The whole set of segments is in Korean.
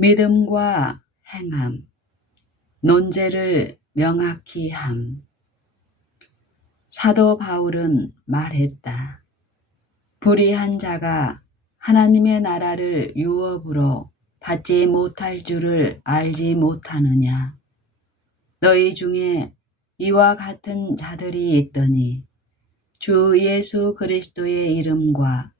믿음과 행함, 논제를 명확히 함. 사도 바울은 말했다. 불의한 자가 하나님의 나라를 유업으로 받지 못할 줄을 알지 못하느냐. 너희 중에 이와 같은 자들이 있더니 주 예수 그리스도의 이름과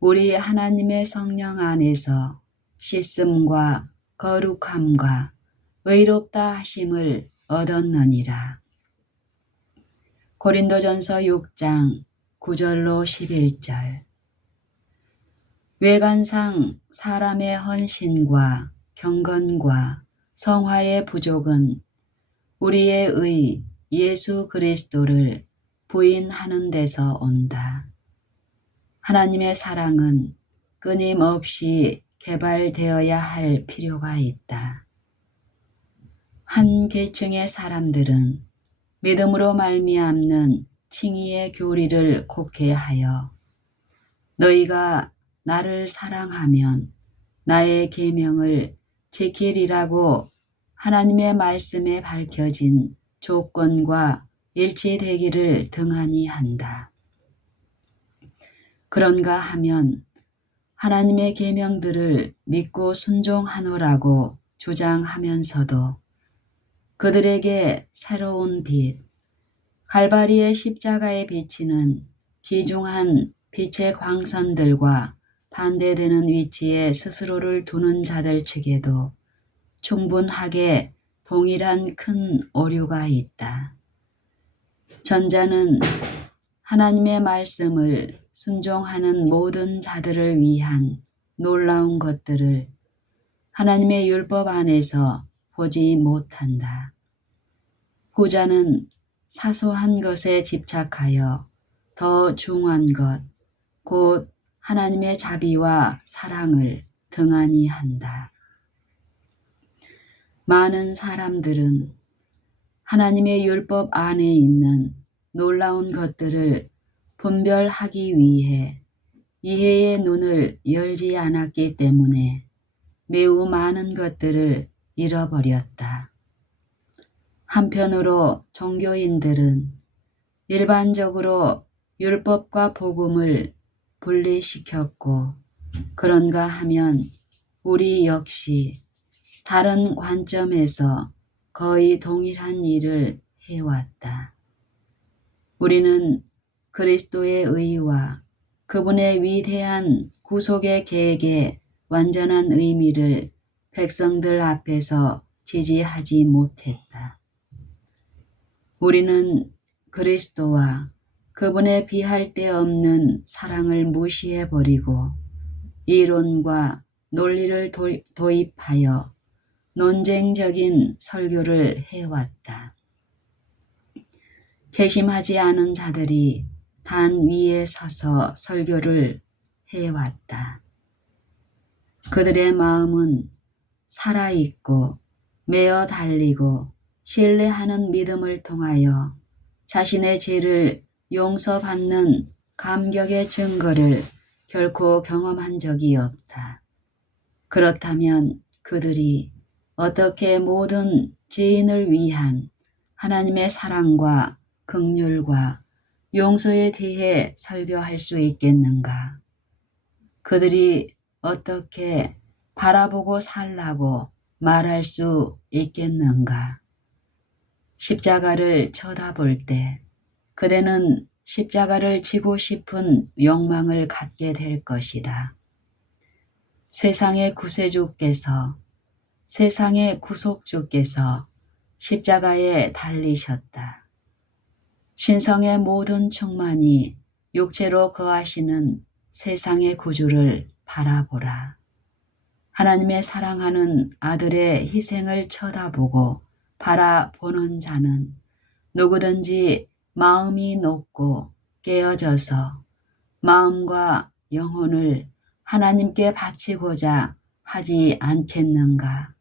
우리 하나님의 성령 안에서 씻음과 거룩함과 의롭다 하심을 얻었느니라. 고린도전서 6장 9절로 11절. 외관상 사람의 헌신과 경건과 성화의 부족은 우리의 의 예수 그리스도를 부인하는 데서 온다. 하나님의 사랑은 끊임없이 개발되어야 할 필요가 있다. 한 계층의 사람들은 믿음으로 말미암는 칭의의 교리를 곡해하여 너희가 나를 사랑하면 나의 계명을 지키리라고 하나님의 말씀에 밝혀진 조건과 일치되기를 등한히 한다. 그런가 하면 하나님의 계명들을 믿고 순종하노라고 주장하면서도 그들에게 새로운 빛, 갈바리의 십자가에 비치는 귀중한 빛의 광선들과 반대되는 위치에 스스로를 두는 자들 측에도 충분하게 동일한 큰 오류가 있다. 전자는 하나님의 말씀을 순종하는 모든 자들을 위한 놀라운 것들을 하나님의 율법 안에서 보지 못한다. 후자는 사소한 것에 집착하여 더 중한 것, 곧 하나님의 자비와 사랑을 등한히 한다. 많은 사람들은 하나님의 율법 안에 있는 놀라운 것들을 분별하기 위해 이해의 눈을 열지 않았기 때문에 매우 많은 것들을 잃어버렸다. 한편으로 종교인들은 일반적으로 율법과 복음을 분리시켰고 그런가 하면 우리 역시 다른 관점에서 거의 동일한 일을 해왔다. 우리는 그리스도의 의와 그분의 위대한 구속의 계획의 완전한 의미를 백성들 앞에서 지지하지 못했다. 우리는 그리스도와 그분의 비할 데 없는 사랑을 무시해버리고 이론과 논리를 도입하여 논쟁적인 설교를 해왔다. 개심하지 않은 자들이 단 위에 서서 설교를 해왔다. 그들의 마음은 살아있고 매어 달리고 신뢰하는 믿음을 통하여 자신의 죄를 용서받는 감격의 증거를 결코 경험한 적이 없다. 그렇다면 그들이 어떻게 모든 죄인을 위한 하나님의 사랑과 긍휼과 용서에 대해 설교할 수 있겠는가? 그들이 어떻게 바라보고 살라고 말할 수 있겠는가? 십자가를 쳐다볼 때 그대는 십자가를 지고 싶은 욕망을 갖게 될 것이다. 세상의 구세주께서, 세상의 구속주께서 십자가에 달리셨다. 신성의 모든 충만이 육체로 거하시는 세상의 구주를 바라보라. 하나님의 사랑하는 아들의 희생을 쳐다보고 바라보는 자는 누구든지 마음이 높고 깨어져서 마음과 영혼을 하나님께 바치고자 하지 않겠는가?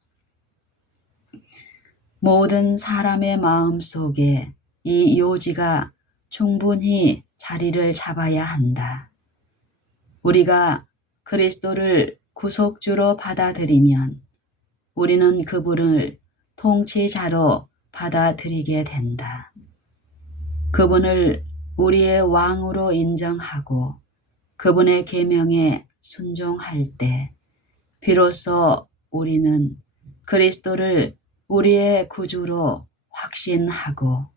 모든 사람의 마음 속에 이 요지가 충분히 자리를 잡아야 한다. 우리가 그리스도를 구속주로 받아들이면 우리는 그분을 통치자로 받아들이게 된다. 그분을 우리의 왕으로 인정하고 그분의 계명에 순종할 때 비로소 우리는 그리스도를 우리의 구주로 확신하고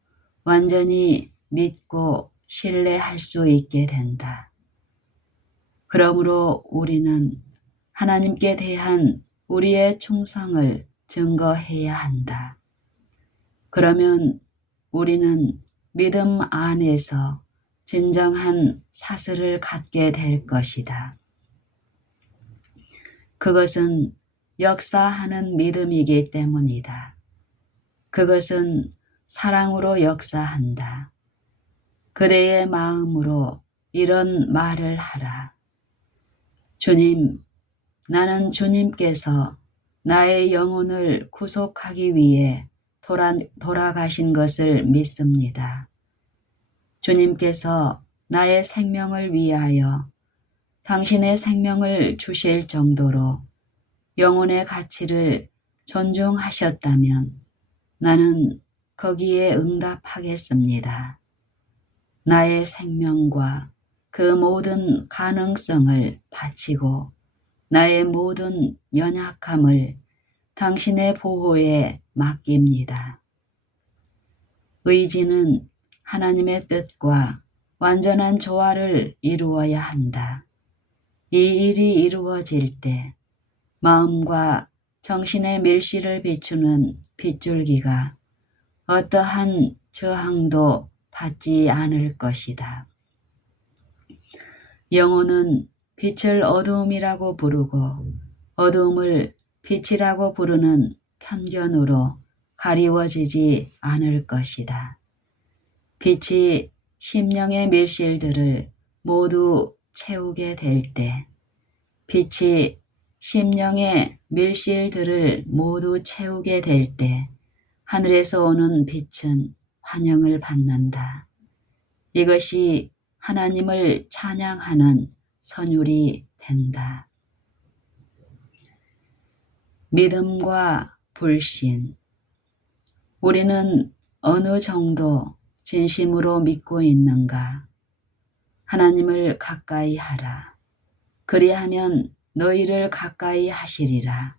완전히 믿고 신뢰할 수 있게 된다. 그러므로 우리는 하나님께 대한 우리의 충성을 증거해야 한다. 그러면 우리는 믿음 안에서 진정한 사슬을 갖게 될 것이다. 그것은 역사하는 믿음이기 때문이다. 그것은 사랑으로 역사한다. 그대의 마음으로 이런 말을 하라. 주님, 나는 주님께서 나의 영혼을 구속하기 위해 돌아가신 것을 믿습니다. 주님께서 나의 생명을 위하여 당신의 생명을 주실 정도로 영혼의 가치를 존중하셨다면 나는 거기에 응답하겠습니다. 나의 생명과 그 모든 가능성을 바치고 나의 모든 연약함을 당신의 보호에 맡깁니다. 의지는 하나님의 뜻과 완전한 조화를 이루어야 한다. 이 일이 이루어질 때 마음과 정신의 밀실을 비추는 빗줄기가 어떠한 저항도 받지 않을 것이다. 영혼은 빛을 어두움이라고 부르고 어두움을 빛이라고 부르는 편견으로 가리워지지 않을 것이다. 빛이 심령의 밀실들을 모두 채우게 될 때, 빛이 심령의 밀실들을 모두 채우게 될 때 하늘에서 오는 빛은 환영을 받는다. 이것이 하나님을 찬양하는 선율이 된다. 믿음과 불신. 우리는 어느 정도 진심으로 믿고 있는가? 하나님을 가까이 하라. 그리하면 너희를 가까이 하시리라.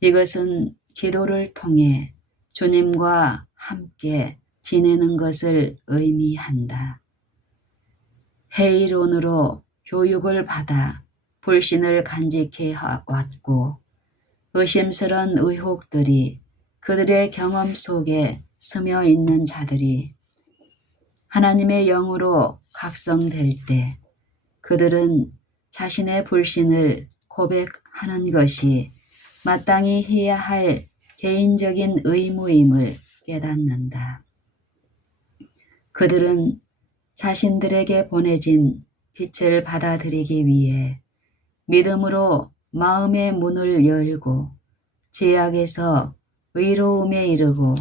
이것은 기도를 통해 주님과 함께 지내는 것을 의미한다. 회의론으로 교육을 받아 불신을 간직해 왔고 의심스런 의혹들이 그들의 경험 속에 스며 있는 자들이 하나님의 영으로 각성될 때 그들은 자신의 불신을 고백하는 것이 마땅히 해야 할 개인적인 의무임을 깨닫는다. 그들은 자신들에게 보내진 빛을 받아들이기 위해 믿음으로 마음의 문을 열고 죄악에서 의로움에 이르고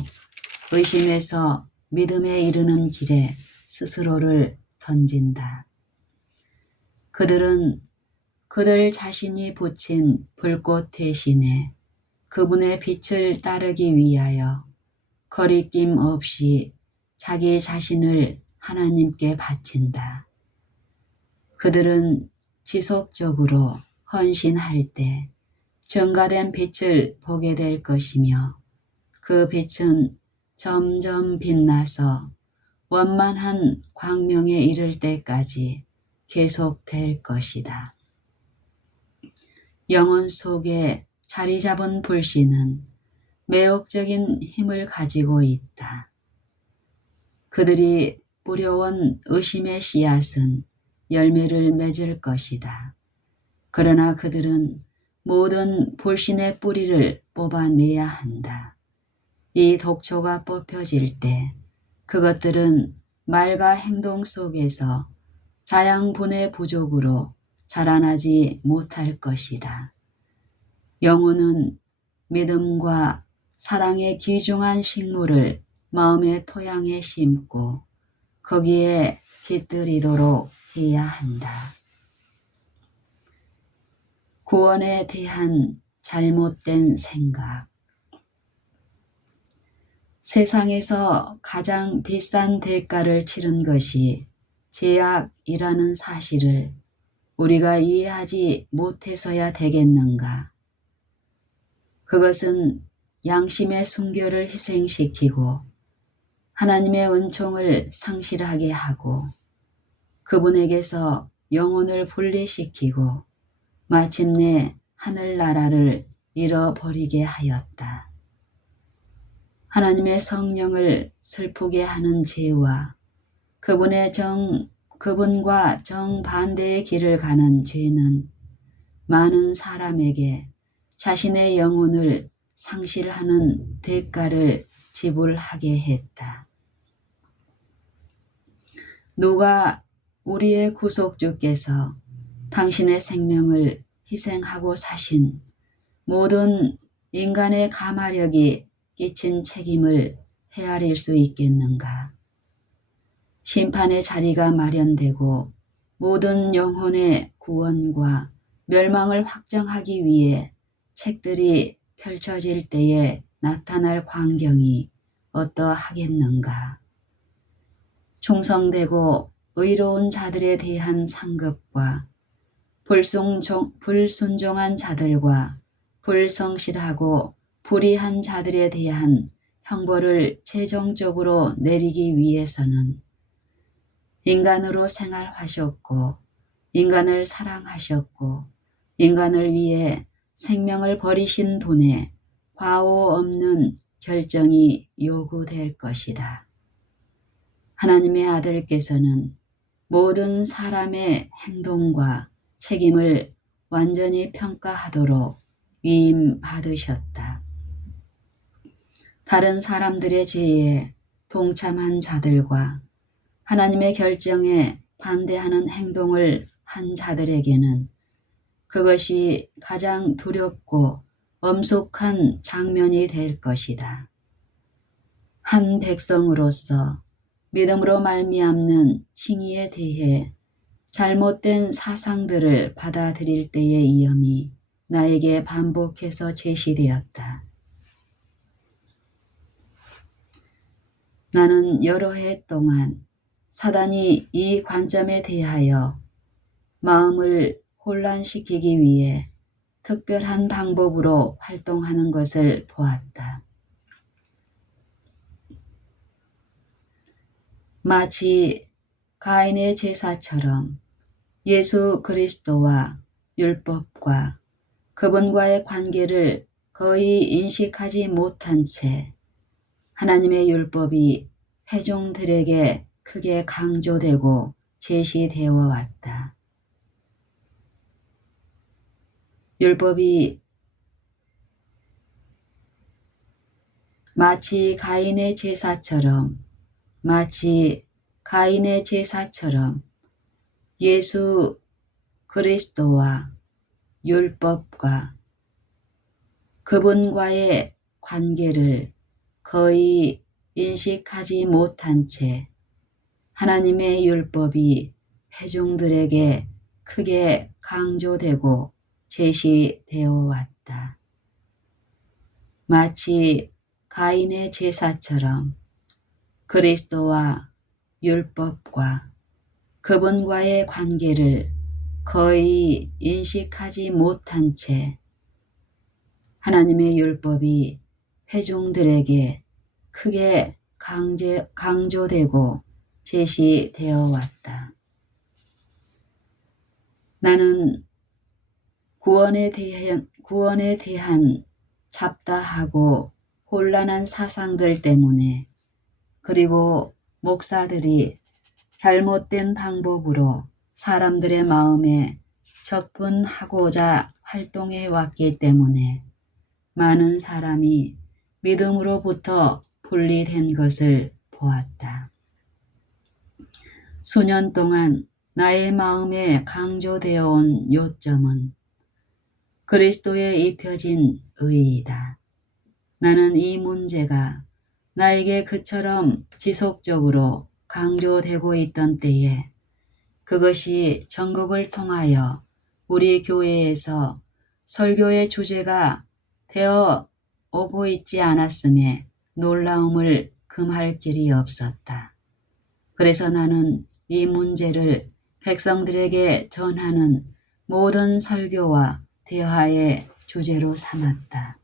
의심에서 믿음에 이르는 길에 스스로를 던진다. 그들은 그들 자신이 붙인 불꽃 대신에 그분의 빛을 따르기 위하여 거리낌 없이 자기 자신을 하나님께 바친다. 그들은 지속적으로 헌신할 때 증가된 빛을 보게 될 것이며 그 빛은 점점 빛나서 원만한 광명에 이를 때까지 계속될 것이다. 영혼 속에 자리 잡은 불신은 매혹적인 힘을 가지고 있다. 그들이 뿌려온 의심의 씨앗은 열매를 맺을 것이다. 그러나 그들은 모든 불신의 뿌리를 뽑아내야 한다. 이 독초가 뽑혀질 때 그것들은 말과 행동 속에서 자양분의 부족으로 자라나지 못할 것이다. 영혼은 믿음과 사랑의 귀중한 식물을 마음의 토양에 심고 거기에 깃들이도록 해야 한다. 구원에 대한 잘못된 생각. 세상에서 가장 비싼 대가를 치른 것이 죄악이라는 사실을 우리가 이해하지 못해서야 되겠는가. 그것은 양심의 순결을 희생시키고 하나님의 은총을 상실하게 하고 그분에게서 영혼을 분리시키고 마침내 하늘나라를 잃어버리게 하였다. 하나님의 성령을 슬프게 하는 죄와 그분과 정반대의 길을 가는 죄는 많은 사람에게 자신의 영혼을 상실하는 대가를 지불하게 했다. 누가 우리의 구속주께서 당신의 생명을 희생하고 사신 모든 인간의 가마력이 끼친 책임을 헤아릴 수 있겠는가? 심판의 자리가 마련되고 모든 영혼의 구원과 멸망을 확정하기 위해 책들이 펼쳐질 때에 나타날 광경이 어떠하겠는가? 충성되고 의로운 자들에 대한 상급과 불순종한 자들과 불성실하고 불의한 자들에 대한 형벌을 최종적으로 내리기 위해서는 인간으로 생활하셨고 인간을 사랑하셨고 인간을 위해 생명을 버리신 분의 과오 없는 결정이 요구될 것이다. 하나님의 아들께서는 모든 사람의 행동과 책임을 완전히 평가하도록 위임받으셨다. 다른 사람들의 죄에 동참한 자들과 하나님의 결정에 반대하는 행동을 한 자들에게는 그것이 가장 두렵고 엄숙한 장면이 될 것이다. 한 백성으로서 믿음으로 말미암는 칭의에 대해 잘못된 사상들을 받아들일 때의 위험이 나에게 반복해서 제시되었다. 나는 여러 해 동안 사단이 이 관점에 대하여 마음을 혼란시키기 위해 특별한 방법으로 활동하는 것을 보았다. 마치 가인의 제사처럼 예수 그리스도와 율법과 그분과의 관계를 거의 인식하지 못한 채 하나님의 율법이 회중들에게 크게 강조되고 제시되어 왔다. 율법이 마치 가인의 제사처럼 예수 그리스도와 율법과 그분과의 관계를 거의 인식하지 못한 채 하나님의 율법이 회중들에게 크게 강조되고 제시되어 왔다. 마치 가인의 제사처럼 그리스도와 율법과 그분과의 관계를 거의 인식하지 못한 채 하나님의 율법이 회중들에게 크게 강조되고 제시되어 왔다. 나는 구원에 대한 잡다하고 혼란한 사상들 때문에 그리고 목사들이 잘못된 방법으로 사람들의 마음에 접근하고자 활동해 왔기 때문에 많은 사람이 믿음으로부터 분리된 것을 보았다. 수년 동안 나의 마음에 강조되어 온 요점은 그리스도에 입혀진 의이다. 나는 이 문제가 나에게 그처럼 지속적으로 강조되고 있던 때에 그것이 전국을 통하여 우리 교회에서 설교의 주제가 되어 오고 있지 않았음에 놀라움을 금할 길이 없었다. 그래서 나는 이 문제를 백성들에게 전하는 모든 설교와 대화의 주제로 삼았다.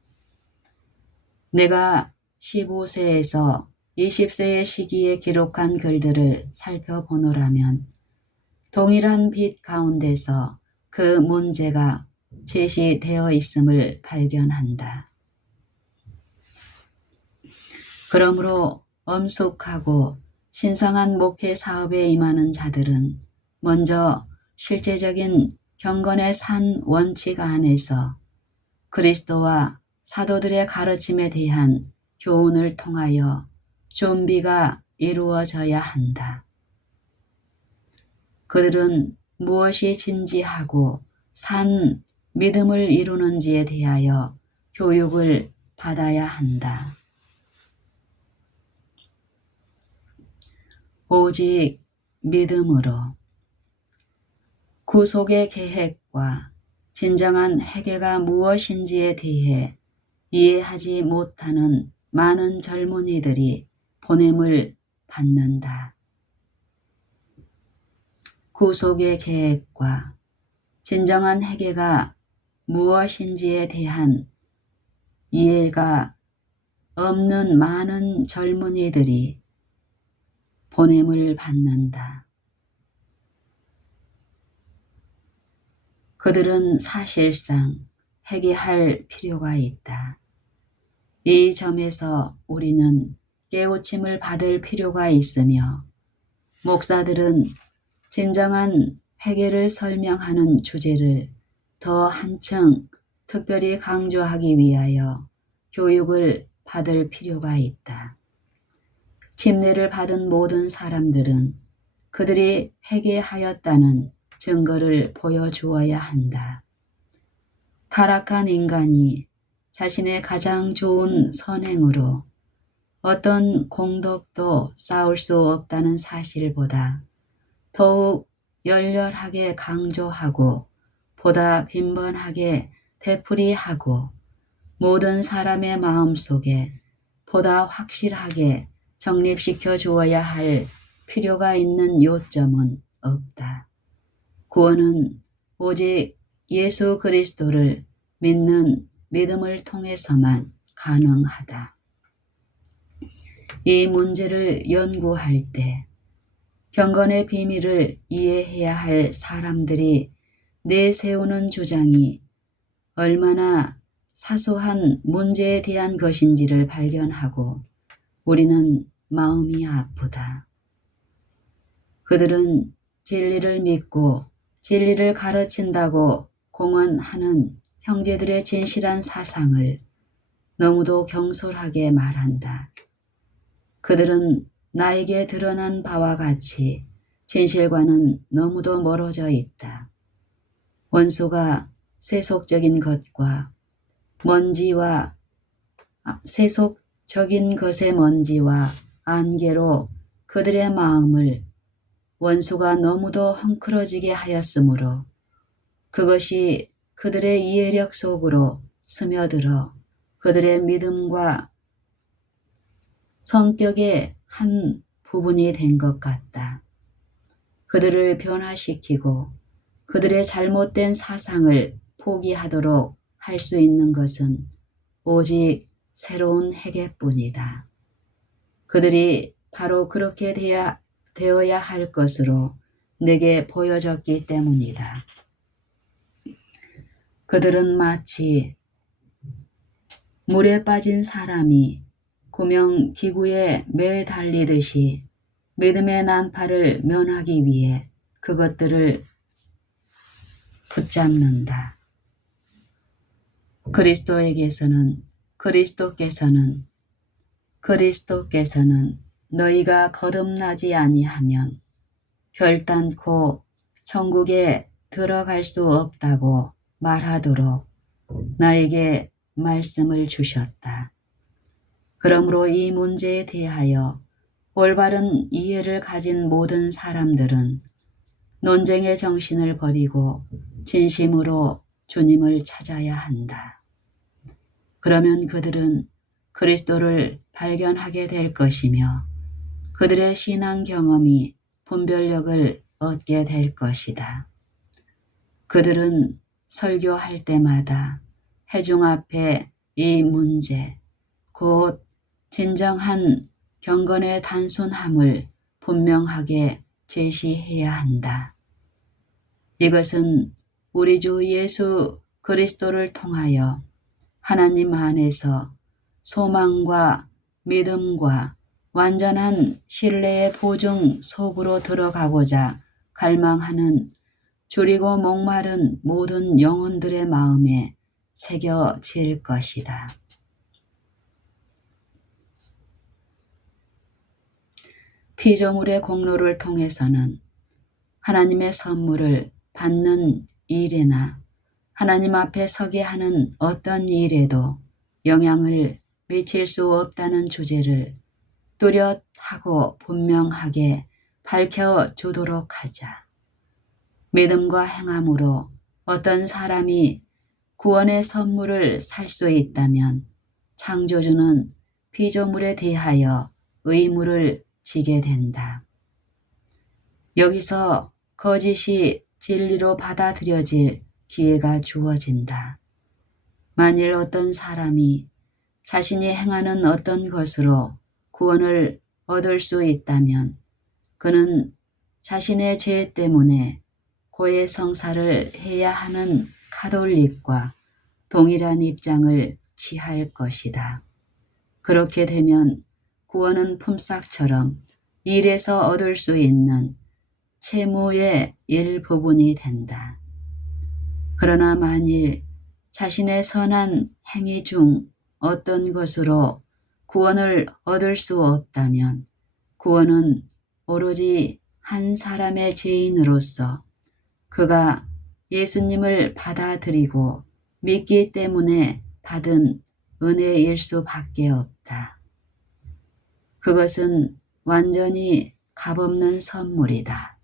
내가 15세에서 20세의 시기에 기록한 글들을 살펴보노라면 동일한 빛 가운데서 그 문제가 제시되어 있음을 발견한다. 그러므로 엄숙하고 신성한 목회 사업에 임하는 자들은 먼저 실제적인 경건의 산 원칙 안에서 그리스도와 사도들의 가르침에 대한 교훈을 통하여 준비가 이루어져야 한다. 그들은 무엇이 진지하고 산 믿음을 이루는지에 대하여 교육을 받아야 한다. 오직 믿음으로 구속의 계획과 진정한 회개가 무엇인지에 대해 이해하지 못하는 많은 젊은이들이 보냄을 받는다. 구속의 계획과 진정한 회개가 무엇인지에 대한 이해가 없는 많은 젊은이들이 보냄을 받는다. 그들은 사실상 회개할 필요가 있다. 이 점에서 우리는 깨우침을 받을 필요가 있으며 목사들은 진정한 회개를 설명하는 주제를 더 한층 특별히 강조하기 위하여 교육을 받을 필요가 있다. 침례를 받은 모든 사람들은 그들이 회개하였다는 증거를 보여주어야 한다. 타락한 인간이 자신의 가장 좋은 선행으로 어떤 공덕도 쌓을 수 없다는 사실보다 더욱 열렬하게 강조하고 보다 빈번하게 되풀이하고 모든 사람의 마음속에 보다 확실하게 정립시켜 주어야 할 필요가 있는 요점은 없다. 구원은 오직 예수 그리스도를 믿는 믿음을 통해서만 가능하다. 이 문제를 연구할 때 경건의 비밀을 이해해야 할 사람들이 내세우는 주장이 얼마나 사소한 문제에 대한 것인지를 발견하고 우리는 마음이 아프다. 그들은 진리를 믿고 진리를 가르친다고 공언하는 형제들의 진실한 사상을 너무도 경솔하게 말한다. 그들은 나에게 드러난 바와 같이 진실과는 너무도 멀어져 있다. 원수가 세속적인 것과 먼지와 세속적인 것의 먼지와 안개로 그들의 마음을 원수가 너무도 헝클어지게 하였으므로 그것이 그들의 이해력 속으로 스며들어 그들의 믿음과 성격의 한 부분이 된 것 같다. 그들을 변화시키고 그들의 잘못된 사상을 포기하도록 할 수 있는 것은 오직 새로운 회개뿐이다. 그들이 바로 그렇게 되어야 할 것으로 내게 보여졌기 때문이다. 그들은 마치 물에 빠진 사람이 구명기구에 매달리듯이 믿음의 난파를 면하기 위해 그것들을 붙잡는다. 그리스도께서는 너희가 거듭나지 아니하면 결단코 천국에 들어갈 수 없다고 말하도록 나에게 말씀을 주셨다. 그러므로 이 문제에 대하여 올바른 이해를 가진 모든 사람들은 논쟁의 정신을 버리고 진심으로 주님을 찾아야 한다. 그러면 그들은 그리스도를 발견하게 될 것이며 그들의 신앙 경험이 분별력을 얻게 될 것이다. 그들은 설교할 때마다 회중 앞에 이 문제, 곧 진정한 경건의 단순함을 분명하게 제시해야 한다. 이것은 우리 주 예수 그리스도를 통하여 하나님 안에서 소망과 믿음과 완전한 신뢰의 보증 속으로 들어가고자 갈망하는 줄이고 목마른 모든 영혼들의 마음에 새겨질 것이다. 피조물의 공로를 통해서는 하나님의 선물을 받는 일이나 하나님 앞에 서게 하는 어떤 일에도 영향을 미칠 수 없다는 주제를 뚜렷하고 분명하게 밝혀주도록 하자. 믿음과 행함으로 어떤 사람이 구원의 선물을 살 수 있다면 창조주는 피조물에 대하여 의무를 지게 된다. 여기서 거짓이 진리로 받아들여질 기회가 주어진다. 만일 어떤 사람이 자신이 행하는 어떤 것으로 구원을 얻을 수 있다면 그는 자신의 죄 때문에 고해 성사를 해야 하는 가톨릭과 동일한 입장을 취할 것이다. 그렇게 되면 구원은 품삯처럼 일에서 얻을 수 있는 채무의 일부분이 된다. 그러나 만일 자신의 선한 행위 중 어떤 것으로 구원을 얻을 수 없다면 구원은 오로지 한 사람의 죄인으로서 그가 예수님을 받아들이고 믿기 때문에 받은 은혜일 수밖에 없다. 그것은 완전히 값없는 선물이다.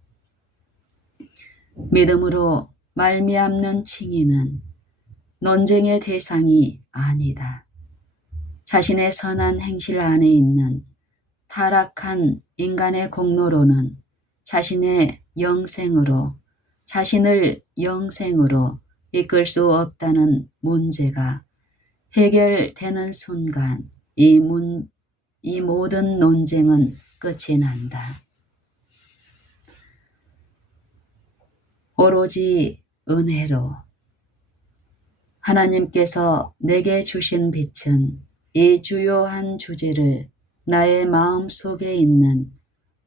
믿음으로 말미암는 칭의는 논쟁의 대상이 아니다. 자신의 선한 행실 안에 있는 타락한 인간의 공로로는 자신의 영생으로 자신을 영생으로 이끌 수 없다는 문제가 해결되는 순간 이 모든 논쟁은 끝이 난다. 오로지 은혜로 하나님께서 내게 주신 빛은 이 주요한 주제를 나의 마음 속에 있는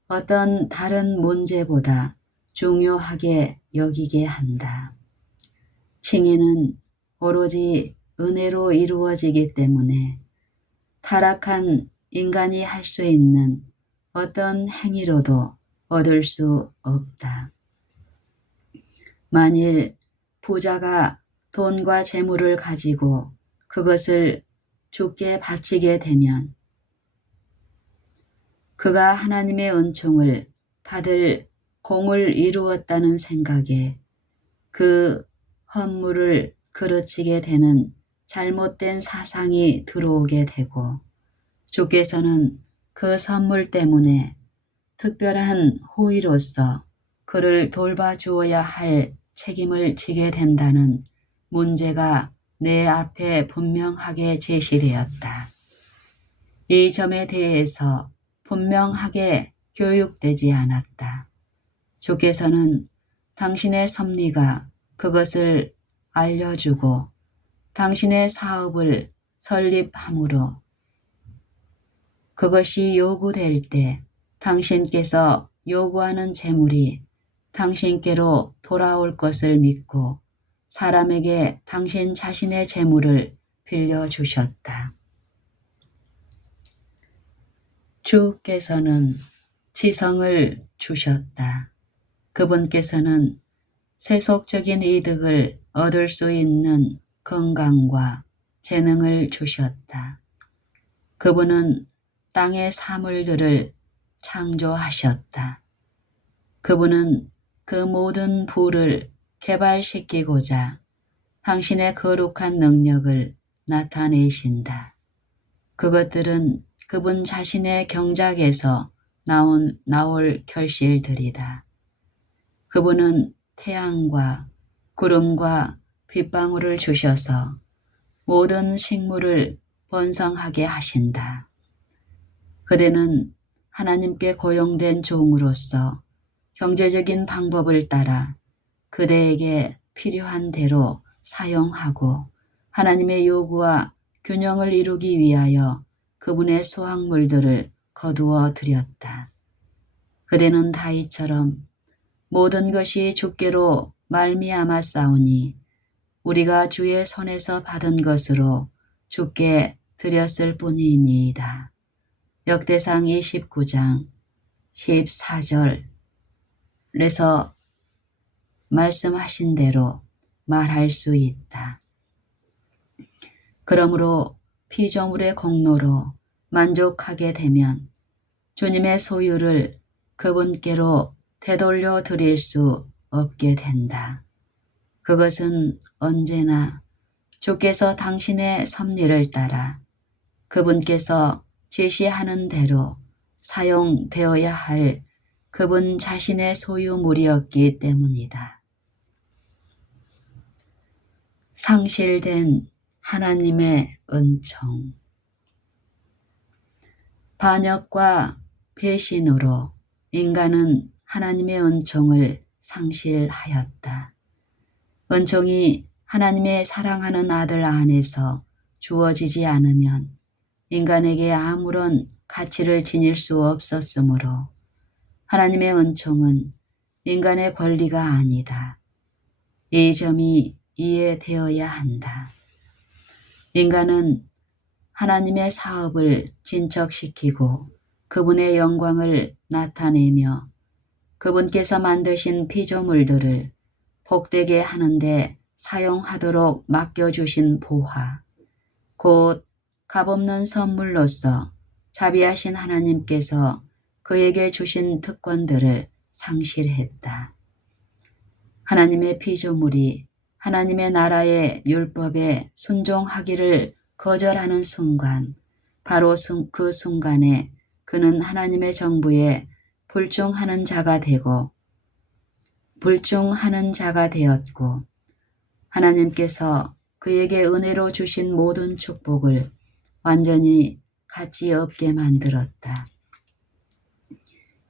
어떤 다른 문제보다 중요하게 여기게 한다. 칭의는 오로지 은혜로 이루어지기 때문에 타락한 인간이 할 수 있는 어떤 행위로도 얻을 수 없다. 만일 부자가 돈과 재물을 가지고 그것을 주께 바치게 되면 그가 하나님의 은총을 받을 공을 이루었다는 생각에 그 헌물을 그르치게 되는 잘못된 사상이 들어오게 되고 주께서는 그 선물 때문에 특별한 호의로서 그를 돌봐주어야 할 책임을 지게 된다는 문제가 내 앞에 분명하게 제시되었다. 이 점에 대해서 분명하게 교육되지 않았다. 주께서는 당신의 섭리가 그것을 알려주고 당신의 사업을 설립함으로 그것이 요구될 때 당신께서 요구하는 재물이 당신께로 돌아올 것을 믿고 사람에게 당신 자신의 재물을 빌려주셨다. 주께서는 지성을 주셨다. 그분께서는 세속적인 이득을 얻을 수 있는 건강과 재능을 주셨다. 그분은 땅의 사물들을 창조하셨다. 그분은 그 모든 부를 개발시키고자 당신의 거룩한 능력을 나타내신다. 그것들은 그분 자신의 경작에서 나올 결실들이다. 그분은 태양과 구름과 빗방울을 주셔서 모든 식물을 번성하게 하신다. 그대는 하나님께 고용된 종으로서 경제적인 방법을 따라 그대에게 필요한 대로 사용하고 하나님의 요구와 균형을 이루기 위하여 그분의 수확물들을 거두어 드렸다. 그대는 다윗처럼 모든 것이 주께로 말미암아 싸우니 우리가 주의 손에서 받은 것으로 주께 드렸을 뿐이니이다. 역대상 29장 14절에서 말씀하신 대로 말할 수 있다. 그러므로 피조물의 공로로 만족하게 되면 주님의 소유를 그분께로 되돌려 드릴 수 없게 된다. 그것은 언제나 주께서 당신의 섭리를 따라 그분께서 제시하는 대로 사용되어야 할 그분 자신의 소유물이었기 때문이다. 상실된 하나님의 은총. 반역과 배신으로 인간은 하나님의 은총을 상실하였다. 은총이 하나님의 사랑하는 아들 안에서 주어지지 않으면 인간에게 아무런 가치를 지닐 수 없었으므로 하나님의 은총은 인간의 권리가 아니다. 이 점이 이해되어야 한다. 인간은 하나님의 사업을 진척시키고 그분의 영광을 나타내며 그분께서 만드신 피조물들을 복되게 하는데 사용하도록 맡겨주신 보화, 곧 값없는 선물로서 자비하신 하나님께서 그에게 주신 특권들을 상실했다. 하나님의 피조물이 하나님의 나라의 율법에 순종하기를 거절하는 순간, 바로 그 순간에 그는 하나님의 정부에 불충하는 자가 되었고 하나님께서 그에게 은혜로 주신 모든 축복을 완전히 갖지 없게 만들었다.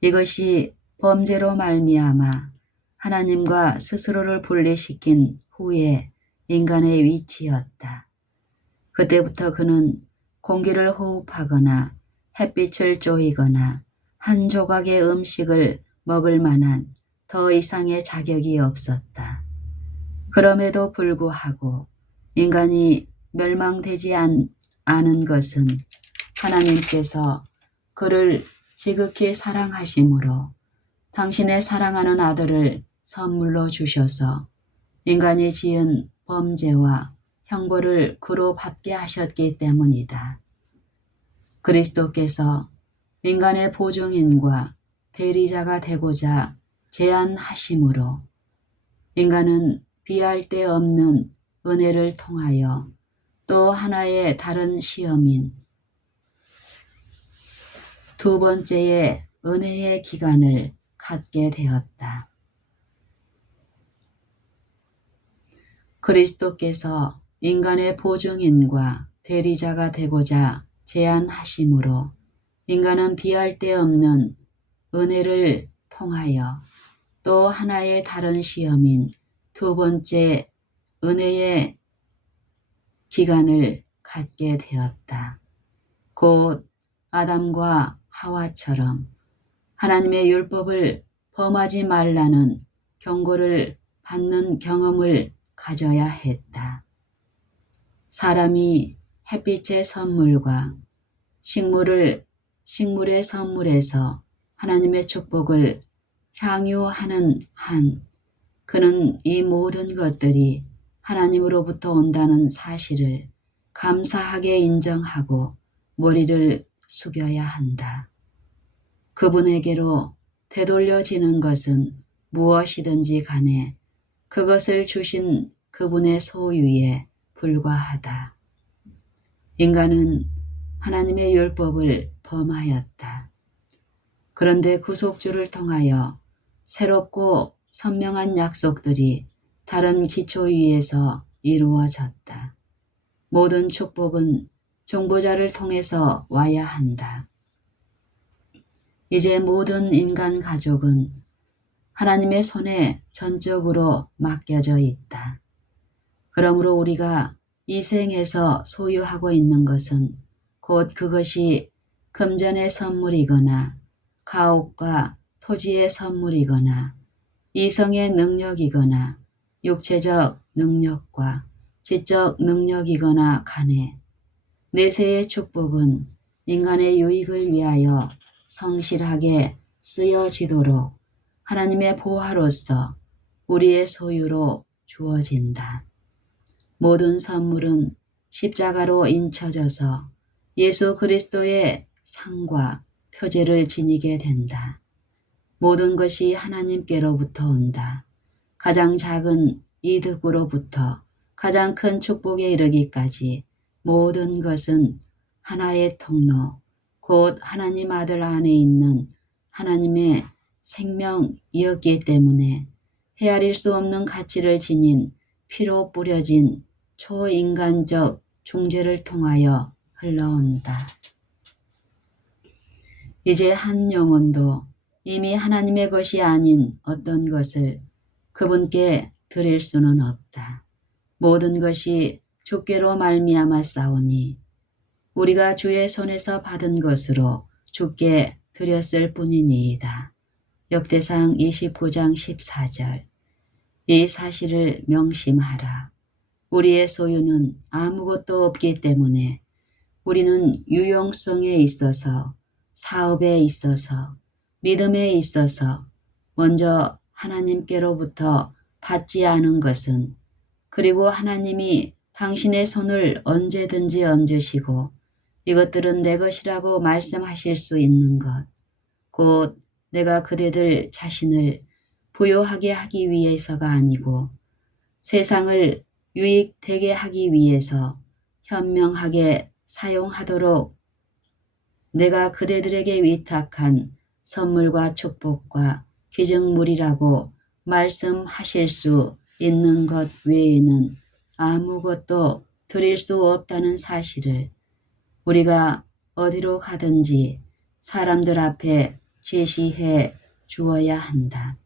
이것이 범죄로 말미암아 하나님과 스스로를 분리시킨 후에 인간의 위치였다. 그때부터 그는 공기를 호흡하거나 햇빛을 쬐이거나 한 조각의 음식을 먹을 만한 더 이상의 자격이 없었다. 그럼에도 불구하고 인간이 멸망되지 않은 것은 하나님께서 그를 지극히 사랑하심으로 당신의 사랑하는 아들을 선물로 주셔서 인간이 지은 범죄와 형벌을 그로 받게 하셨기 때문이다. 그리스도께서 인간의 보증인과 대리자가 되고자 제안하심으로 인간은 비할 데 없는 은혜를 통하여 또 하나의 다른 시험인 두 번째의 은혜의 기간을 갖게 되었다. 그리스도께서 인간의 보증인과 대리자가 되고자 제안하심으로 인간은 비할 데 없는 은혜를 통하여 또 하나의 다른 시험인 두 번째 은혜의 기간을 갖게 되었다. 곧 아담과 하와처럼 하나님의 율법을 범하지 말라는 경고를 받는 경험을 가져야 했다. 사람이 햇빛의 선물과 식물의 선물에서 하나님의 축복을 향유하는 한 그는 이 모든 것들이 하나님으로부터 온다는 사실을 감사하게 인정하고 머리를 숙여야 한다. 그분에게로 되돌려지는 것은 무엇이든지 간에 그것을 주신 그분의 소유에 불과하다. 인간은 하나님의 율법을 범하였다. 그런데 구속주를 통하여 새롭고 선명한 약속들이 다른 기초 위에서 이루어졌다. 모든 축복은 중보자를 통해서 와야 한다. 이제 모든 인간 가족은 하나님의 손에 전적으로 맡겨져 있다. 그러므로 우리가 이 생에서 소유하고 있는 것은 곧 그것이 금전의 선물이거나 가옥과 토지의 선물이거나 이성의 능력이거나 육체적 능력과 지적 능력이거나 간에 내세의 축복은 인간의 유익을 위하여 성실하게 쓰여지도록 하나님의 보화로서 우리의 소유로 주어진다. 모든 선물은 십자가로 인쳐져서 예수 그리스도의 상과 표제를 지니게 된다. 모든 것이 하나님께로부터 온다. 가장 작은 이득으로부터 가장 큰 축복에 이르기까지 모든 것은 하나의 통로, 곧 하나님 아들 안에 있는 하나님의 생명이었기 때문에 헤아릴 수 없는 가치를 지닌 피로 뿌려진 초인간적 중재를 통하여 흘러온다. 이제 한 영혼도 이미 하나님의 것이 아닌 어떤 것을 그분께 드릴 수는 없다. 모든 것이 주께로 말미암아 싸우니 우리가 주의 손에서 받은 것으로 주께 드렸을 뿐이니이다. 역대상 29장 14절. 이 사실을 명심하라. 우리의 소유는 아무것도 없기 때문에 우리는 유용성에 있어서, 사업에 있어서, 믿음에 있어서 먼저 하나님께로부터 받지 않은 것은, 그리고 하나님이 당신의 손을 언제든지 얹으시고 이것들은 내 것이라고 말씀하실 수 있는 것, 곧 내가 그대들 자신을 부요하게 하기 위해서가 아니고 세상을 유익되게 하기 위해서 현명하게 사용하도록 내가 그대들에게 위탁한 선물과 축복과 기증물이라고 말씀하실 수 있는 것 외에는 아무것도 드릴 수 없다는 사실을 우리가 어디로 가든지 사람들 앞에 제시해 주어야 한다.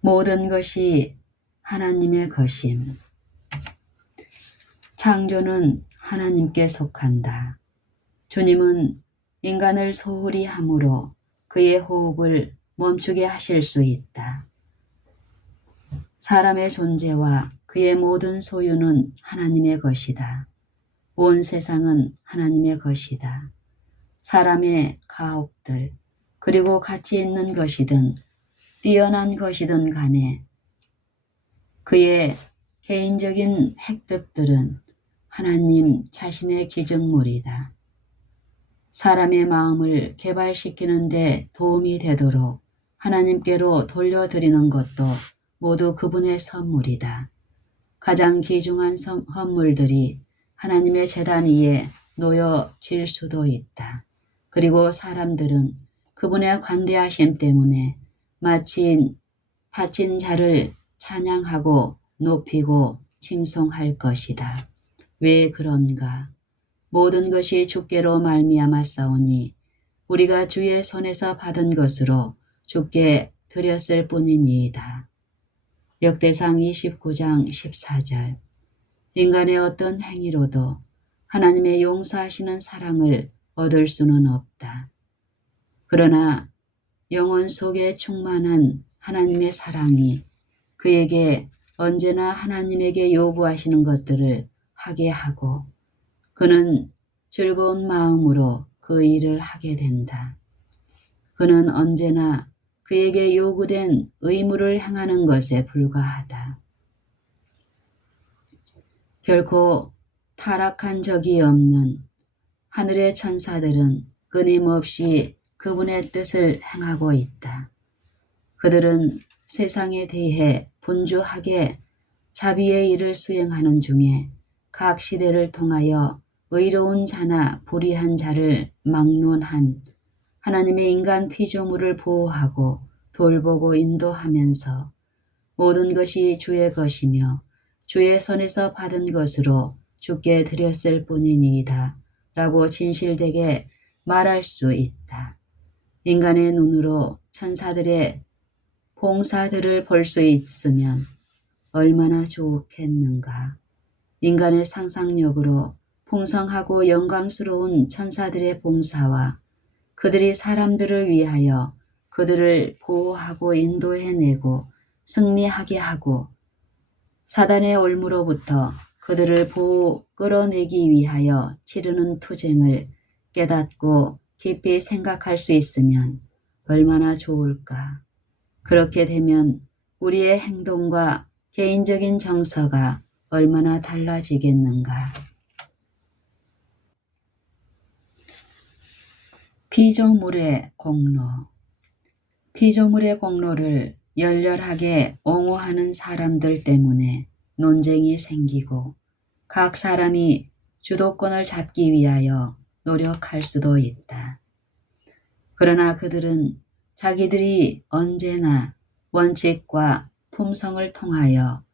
모든 것이 하나님의 것임. 창조는 하나님께 속한다. 주님은 인간을 소홀히 함으로 그의 호흡을 멈추게 하실 수 있다. 사람의 존재와 그의 모든 소유는 하나님의 것이다. 온 세상은 하나님의 것이다. 사람의 가옥들, 그리고 가치 있는 것이든 뛰어난 것이든 간에 그의 개인적인 획득들은 하나님 자신의 기증물이다. 사람의 마음을 개발시키는 데 도움이 되도록 하나님께로 돌려드리는 것도 모두 그분의 선물이다. 가장 귀중한 선물들이 하나님의 제단 위에 놓여질 수도 있다. 그리고 사람들은 그분의 관대하심 때문에 마치 바친 자를 찬양하고 높이고 칭송할 것이다. 왜 그런가? 모든 것이 주께로 말미암아 싸우니 우리가 주의 손에서 받은 것으로 주께 드렸을 뿐이니이다. 역대상 29장 14절. 인간의 어떤 행위로도 하나님의 용서하시는 사랑을 얻을 수는 없다. 그러나 영혼 속에 충만한 하나님의 사랑이 그에게 언제나 하나님에게 요구하시는 것들을 하게 하고 그는 즐거운 마음으로 그 일을 하게 된다. 그는 언제나 그에게 요구된 의무를 행하는 것에 불과하다. 결코 타락한 적이 없는 하늘의 천사들은 끊임없이 그분의 뜻을 행하고 있다. 그들은 세상에 대해 분주하게 자비의 일을 수행하는 중에 각 시대를 통하여 의로운 자나 불의한 자를 막론한 하나님의 인간 피조물을 보호하고 돌보고 인도하면서 모든 것이 주의 것이며 주의 손에서 받은 것으로 주께 드렸을 뿐이니이다 라고 진실되게 말할 수 있다. 인간의 눈으로 천사들의 봉사들을 볼 수 있으면 얼마나 좋겠는가. 인간의 상상력으로 풍성하고 영광스러운 천사들의 봉사와 그들이 사람들을 위하여 그들을 보호하고 인도해내고 승리하게 하고 사단의 올무로부터 그들을 끌어내기 위하여 치르는 투쟁을 깨닫고 깊이 생각할 수 있으면 얼마나 좋을까. 그렇게 되면 우리의 행동과 개인적인 정서가 얼마나 달라지겠는가. 피조물의 공로. 피조물의 공로를 열렬하게 옹호하는 사람들 때문에 논쟁이 생기고 각 사람이 주도권을 잡기 위하여 노력할 수도 있다. 그러나 그들은 자기들이 언제나 원칙과 품성을 통하여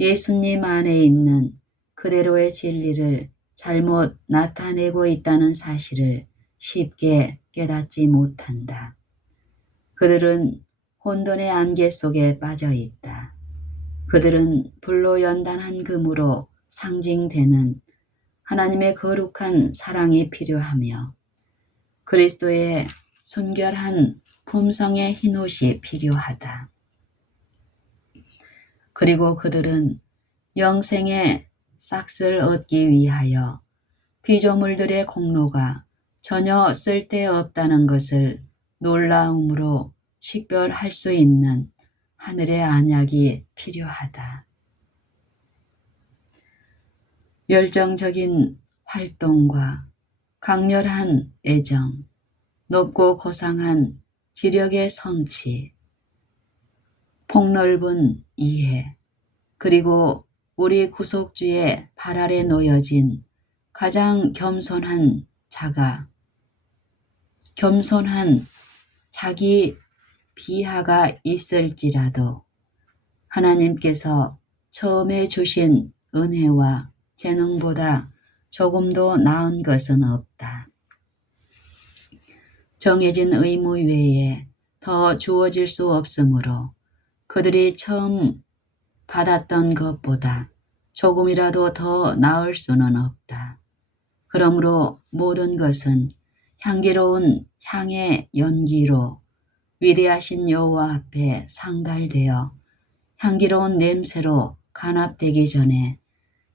예수님 안에 있는 그대로의 진리를 잘못 나타내고 있다는 사실을 쉽게 깨닫지 못한다. 그들은 혼돈의 안개 속에 빠져 있다. 그들은 불로 연단한 금으로 상징되는 하나님의 거룩한 사랑이 필요하며 그리스도의 순결한 품성의 흰옷이 필요하다. 그리고 그들은 영생의 싹을 얻기 위하여 피조물들의 공로가 전혀 쓸데없다는 것을 놀라움으로 식별할 수 있는 하늘의 안약이 필요하다. 열정적인 활동과 강렬한 애정, 높고 고상한 지력의 성취, 폭넓은 이해, 그리고 우리 구속주의 발 아래 놓여진 가장 겸손한 자기 비하가 있을지라도 하나님께서 처음에 주신 은혜와 재능보다 조금도 나은 것은 없다. 정해진 의무 외에 더 주어질 수 없으므로 그들이 처음 받았던 것보다 조금이라도 더 나을 수는 없다. 그러므로 모든 것은 향기로운 향의 연기로 위대하신 여호와 앞에 상달되어 향기로운 냄새로 간합되기 전에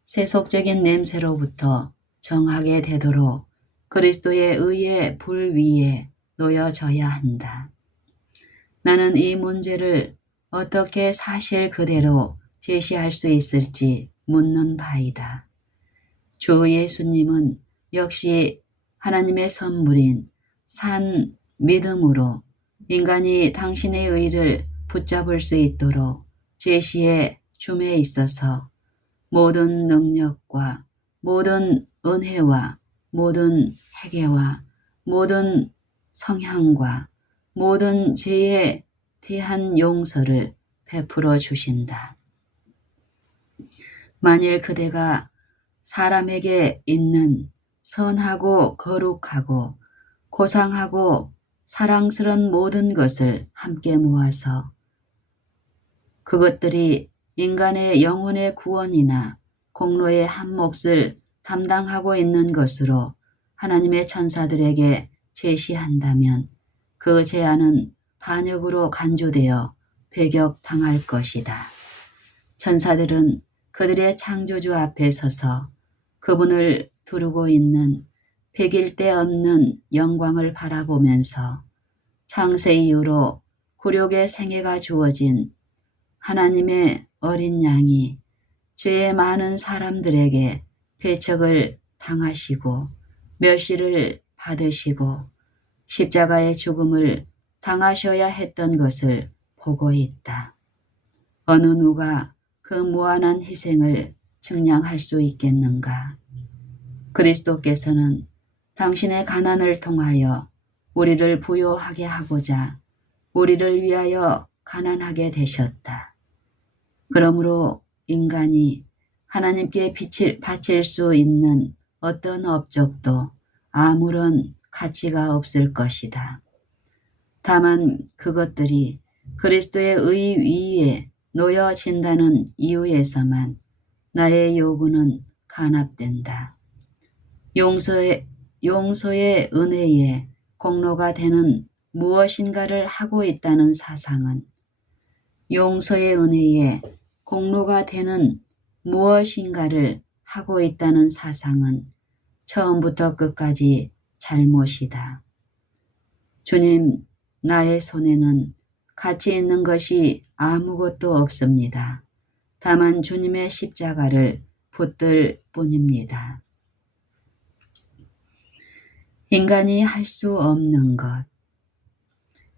세속적인 냄새로부터 정하게 되도록 그리스도의 의의 불 위에 놓여져야 한다. 나는 이 문제를 어떻게 사실 그대로 제시할 수 있을지 묻는 바이다. 주 예수님은 역시 하나님의 선물인 산 믿음으로 인간이 당신의 의를 붙잡을 수 있도록 제시해 줌에 있어서 모든 능력과 모든 은혜와 모든 회개와 모든 성향과 모든 죄에 대한 용서를 베풀어 주신다. 만일 그대가 사람에게 있는 선하고 거룩하고 고상하고 사랑스런 모든 것을 함께 모아서 그것들이 인간의 영혼의 구원이나 공로의 한 몫을 담당하고 있는 것으로 하나님의 천사들에게 제시한다면 그 제안은 반역으로 간주되어 배격당할 것이다. 천사들은 그들의 창조주 앞에 서서 그분을 두르고 있는 백일 데 없는 영광을 바라보면서 창세 이후로 굴욕의 생애가 주어진 하나님의 어린 양이 죄 많은 사람들에게 배척을 당하시고 멸시를 받으시고 십자가의 죽음을 당하셔야 했던 것을 보고 있다. 어느 누가 그 무한한 희생을 측량할 수 있겠는가? 그리스도께서는 당신의 가난을 통하여 우리를 부요하게 하고자 우리를 위하여 가난하게 되셨다. 그러므로 인간이 하나님께 바칠 수 있는 어떤 업적도 아무런 가치가 없을 것이다. 다만 그것들이 그리스도의 의 위에 놓여진다는 이유에서만 나의 요구는 간합된다. 용서의 은혜에 공로가 되는 무엇인가를 하고 있다는 사상은 용서의 은혜에 공로가 되는 무엇인가를 하고 있다는 사상은 처음부터 끝까지 잘못이다. 주님, 나의 손에는 가치 있는 것이 아무것도 없습니다. 다만 주님의 십자가를 붙들 뿐입니다. 인간이 할 수 없는 것.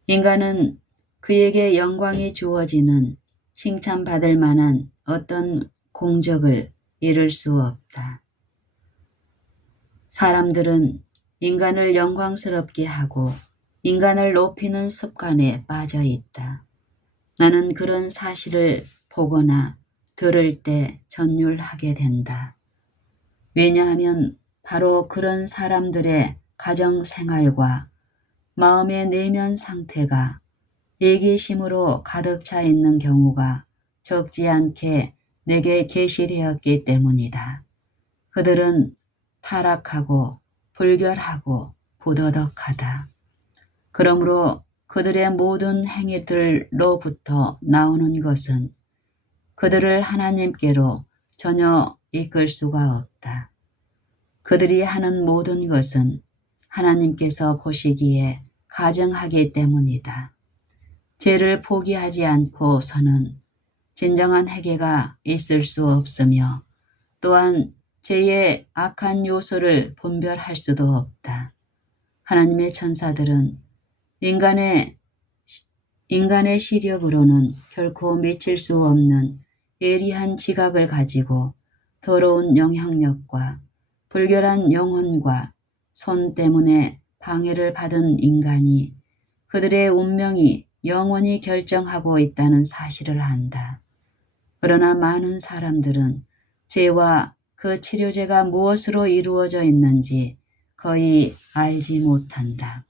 인간은 그에게 영광이 주어지는 칭찬받을 만한 어떤 공적을 이룰 수 없다. 사람들은 인간을 영광스럽게 하고 인간을 높이는 습관에 빠져 있다. 나는 그런 사실을 보거나 들을 때 전율하게 된다. 왜냐하면 바로 그런 사람들의 가정 생활과 마음의 내면 상태가 예기심으로 가득 차 있는 경우가 적지 않게 내게 계시되었기 때문이다. 그들은 타락하고 불결하고 부도덕하다. 그러므로 그들의 모든 행위들로부터 나오는 것은 그들을 하나님께로 전혀 이끌 수가 없다. 그들이 하는 모든 것은 하나님께서 보시기에 가증하기 때문이다. 죄를 포기하지 않고서는 진정한 회개가 있을 수 없으며 또한 죄의 악한 요소를 분별할 수도 없다. 하나님의 천사들은 인간의 시력으로는 결코 미칠 수 없는 예리한 지각을 가지고 더러운 영향력과 불결한 영혼과 손 때문에 방해를 받은 인간이 그들의 운명이 영원히 결정하고 있다는 사실을 안다. 그러나 많은 사람들은 죄와 그 치료제가 무엇으로 이루어져 있는지 거의 알지 못한다.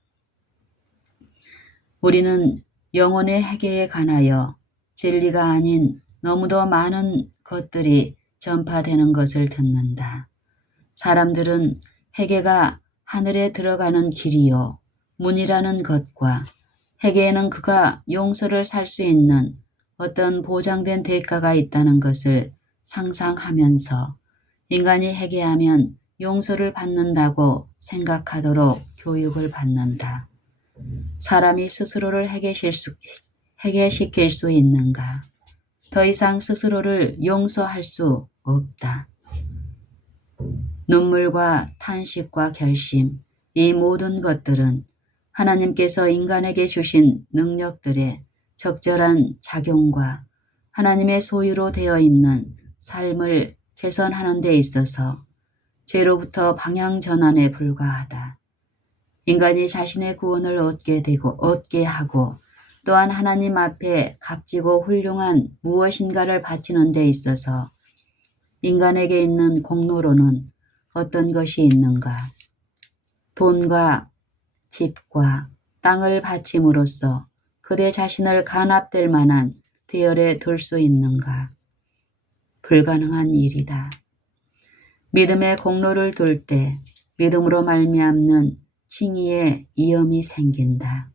우리는 영혼의 회개에 관하여 진리가 아닌 너무도 많은 것들이 전파되는 것을 듣는다. 사람들은 회개가 하늘에 들어가는 길이요 문이라는 것과 회개에는 그가 용서를 살 수 있는 어떤 보장된 대가가 있다는 것을 상상하면서 인간이 회개하면 용서를 받는다고 생각하도록 교육을 받는다. 사람이 스스로를 회개시킬 수 있는가? 더 이상 스스로를 용서할 수 없다. 눈물과 탄식과 결심, 이 모든 것들은 하나님께서 인간에게 주신 능력들의 적절한 작용과 하나님의 소유로 되어 있는 삶을 개선하는 데 있어서 죄로부터 방향 전환에 불과하다. 인간이 자신의 구원을 얻게 하고 또한 하나님 앞에 값지고 훌륭한 무엇인가를 바치는 데 있어서 인간에게 있는 공로로는 어떤 것이 있는가? 돈과 집과 땅을 바침으로써 그대 자신을 간합될 만한 대열에 둘 수 있는가? 불가능한 일이다. 믿음의 공로를 둘 때 믿음으로 말미암는 칭의의 이염이 생긴다.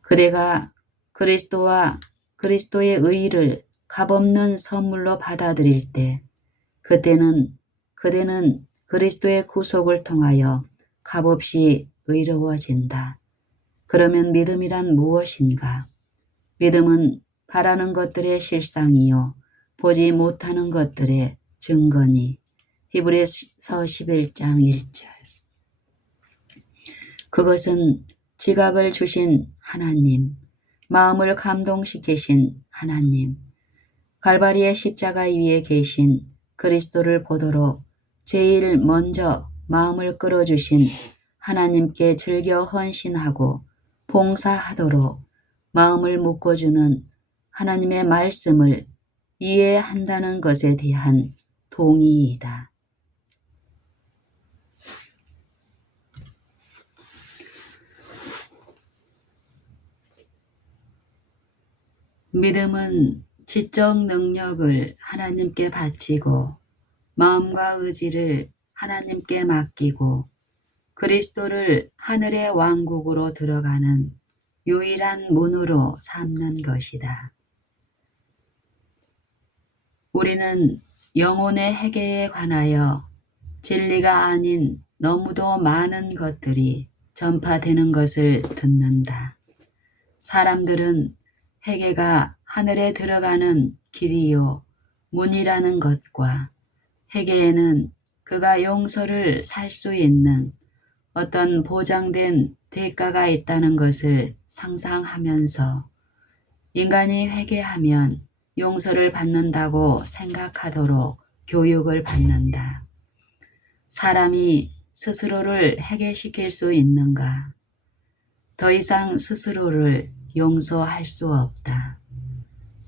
그대가 그리스도와 그리스도의 의를 값없는 선물로 받아들일 때 그때는 그대는 그리스도의 구속을 통하여 값없이 의로워진다. 그러면 믿음이란 무엇인가? 믿음은 바라는 것들의 실상이요 보지 못하는 것들의 증거니. 히브리서 11장 1절. 그것은 지각을 주신 하나님, 마음을 감동시키신 하나님, 갈바리의 십자가 위에 계신 그리스도를 보도록 제일 먼저 마음을 끌어주신 하나님께 즐겨 헌신하고 봉사하도록 마음을 묶어주는 하나님의 말씀을 이해한다는 것에 대한 동의이다. 믿음은 지적 능력을 하나님께 바치고 마음과 의지를 하나님께 맡기고 그리스도를 하늘의 왕국으로 들어가는 유일한 문으로 삼는 것이다. 우리는 영혼의 회개에 관하여 진리가 아닌 너무도 많은 것들이 전파되는 것을 듣는다. 사람들은 회개가 하늘에 들어가는 길이요 문이라는 것과 회개에는 그가 용서를 살 수 있는 어떤 보장된 대가가 있다는 것을 상상하면서 인간이 회개하면 용서를 받는다고 생각하도록 교육을 받는다. 사람이 스스로를 회개시킬 수 있는가? 더 이상 스스로를 용서할 수 없다.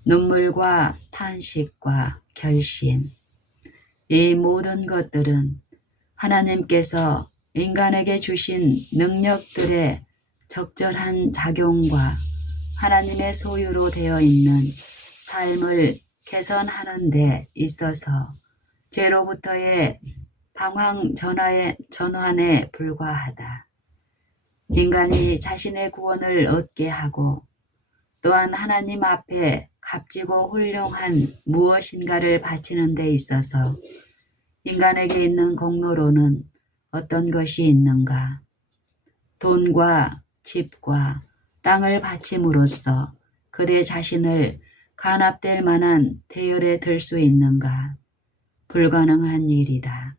눈물과 탄식과 결심, 이 모든 것들은 하나님께서 인간에게 주신 능력들의 적절한 작용과 하나님의 소유로 되어 있는 삶을 개선하는 데 있어서 죄로부터의 방황 전환에 불과하다. 인간이 자신의 구원을 얻게 하고 또한 하나님 앞에 값지고 훌륭한 무엇인가를 바치는 데 있어서 인간에게 있는 공로로는 어떤 것이 있는가? 돈과 집과 땅을 바침으로써 그대 자신을 간합될 만한 대열에 들 수 있는가? 불가능한 일이다.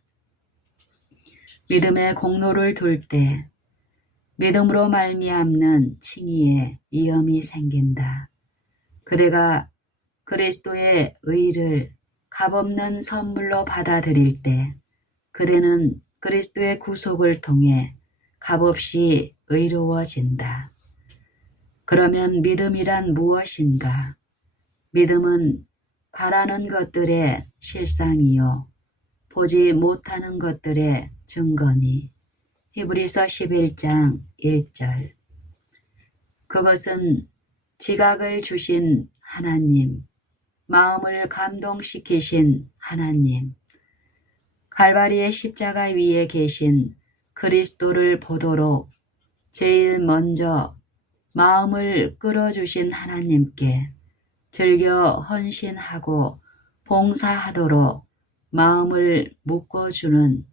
믿음의 공로를 둘 때 믿음으로 말미암는 칭의에 이염이 생긴다. 그대가 그리스도의 의를 값없는 선물로 받아들일 때 그대는 그리스도의 구속을 통해 값없이 의로워진다. 그러면 믿음이란 무엇인가? 믿음은 바라는 것들의 실상이요 보지 못하는 것들의 증거니. 히브리서 11장 1절. 그것은 지각을 주신 하나님, 마음을 감동시키신 하나님, 갈바리의 십자가 위에 계신 그리스도를 보도록 제일 먼저 마음을 끌어주신 하나님께 즐겨 헌신하고 봉사하도록 마음을 묶어주는